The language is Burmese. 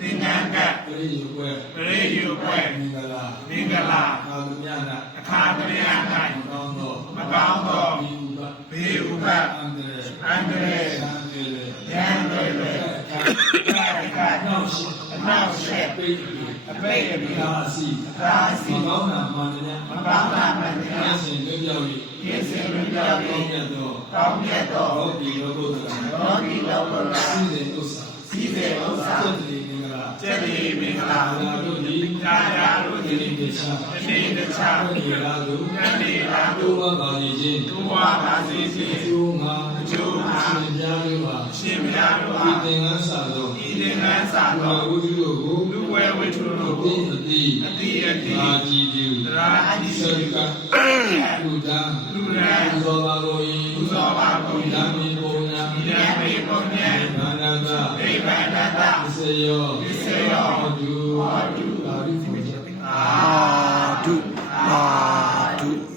သင်္ကန်းကပရိယုပွဲမင်္ဂလာအခါသမယ၌မကောင်းသောဘေးဥပါအန္တရာယ်ရန်တွေနောက်ရှက်အပိတ်အပိဒါစီမကောင်းတာမှန်တရားစင်လွတ်ပြောက်၍ကောင်းမြတ်သောဘောဓိလောကုတ္တရာစီစေဥစ္စာကျက်တိမင်္ဂလာသာတို့သည်ကြာတို့သည်တခြားနေလာသူဝါပါစီခြင်းကျိုးငါရှင်ပြားတို့ဟာဤသင်္ကန်းစာသောဝိသုတို့ကိုလူဝဲဝိသုတို့ကိုအတိမာကြီးပြုစကလူဒံသောပါကိုဤဓမ္မိပုံညာဘာနာတသယောအာဓု